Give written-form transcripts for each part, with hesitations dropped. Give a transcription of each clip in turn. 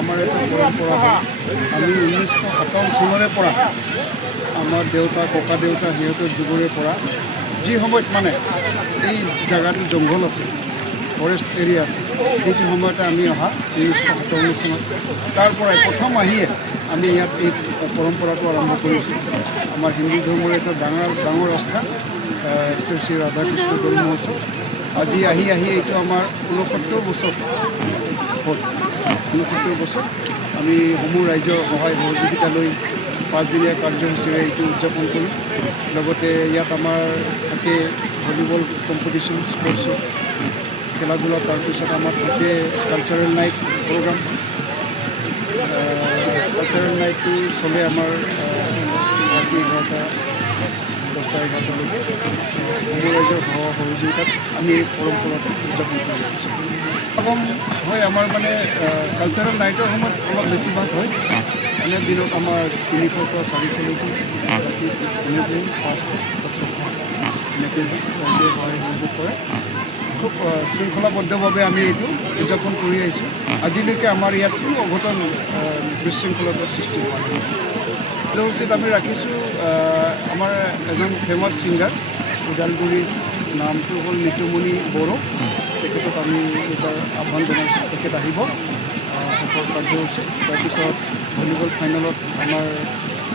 আমাৰ এটা পৰম্পৰা হয়। আমি 1957 চনৰে পৰা আমাৰ দেউতা ককা দেউতা সিহঁতৰ যুগৰে পৰা যি সময়ত মানে এই জেগাটো জংঘল আছে, ফৰেষ্ট এৰিয়া আছে, সেইটো সময়তে আমি অহা 1957 চনত তাৰ পৰাই প্ৰথম আহিয়ে আমি ইয়াত এই পৰম্পৰাটো আৰম্ভ কৰিছোঁ। আমাৰ হিন্দু ধৰ্মৰ এটা ডাঙৰ আস্থা শ্ৰী শ্ৰী ৰাধাকৃষ্ণ জন্ম মহোৎসৱ। আজি আহি এইটো আমাৰ 69 বছৰ হ'ল। 69 বছৰ আমি সমূহ ৰাইজৰ সহায় সহযোগিতা লৈ 5 দিনীয়া কাৰ্যসূচীৰে এইটো উদযাপন কৰোঁ। লগতে ইয়াত আমাৰ থাকে ভলীবল কম্পিটিশ্যন, স্পৰ্টছৰ খেলা ধূলা, তাৰপিছত আমাৰ থাকে কালচাৰেল নাইট প্ৰগ্ৰাম। কালচাৰেল নাইটটো চলে আমাৰ ৰাতি 11টা 10টা 11টালৈকে। সমূহ ৰাইজৰ সহযোগিতাত আমি এই পৰম্পৰাটো উদযাপন কৰি আছোঁ। কম হয় আমাৰ মানে কালচাৰেল নাইটৰ সময়ত অলপ বেছিভাগ হয়। এনে দিনত আমাৰ 300 পৰা 400লৈকে ৰাতি এনেকৈ 500 এনেকৈ ৰাইজে সহায় সহযোগ কৰে। খুব শৃংখলাবদ্ধভাৱে আমি এইটো উদযাপন কৰি আহিছোঁ। আজিলৈকে আমাৰ ইয়াত কোনো অঘটন বিশৃংখলতাৰ সৃষ্টি হোৱা নাই। কাৰ্যসূচীত আমি ৰাখিছোঁ আমাৰ এজন ফেমাছ ছিংগাৰ, ওদালগুৰিৰ নামটো হ'ল নিতুমণি বড়ো। তেখেতক আমি এইবাৰ আহ্বান জনাইছোঁ, তেখেত আহিব শেষৰ কাৰ্যসূচীত। তাৰপিছত ভলীবল ফাইনেলত আমাৰ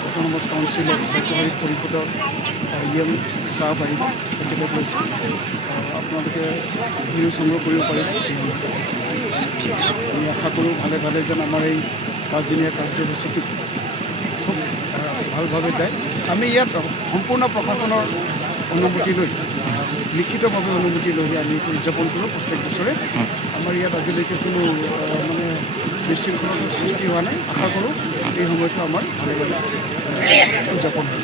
অট'নমাছ কাউন্সিলৰ স্বাস্থ্যসেৱা পৰিষদৰ ইএম চাহ আহিব, তেখেতক লৈছোঁ। আপোনালোকে ভিডিঅ' সংগ্ৰহ কৰিব পাৰিব। আমি আশা কৰোঁ ভালে ভালে যেন আমাৰ এই 5 দিনীয়া কাৰ্যসূচীটো খুব ভালভাৱে যায়। আমি ইয়াত সম্পূৰ্ণ প্ৰশাসনৰ অনুমতি লৈ, লিখিতভাৱে অনুমতি লৈ আমি এইটো উদযাপন কৰোঁ প্ৰত্যেক বছৰে। আমাৰ ইয়াত আজিলৈকে কোনো মানে বিশৃংখলতাৰ সৃষ্টি হোৱা নাই। আশা কৰোঁ এই সময়টো আমাৰ ভালে ভালে উদযাপন হয়।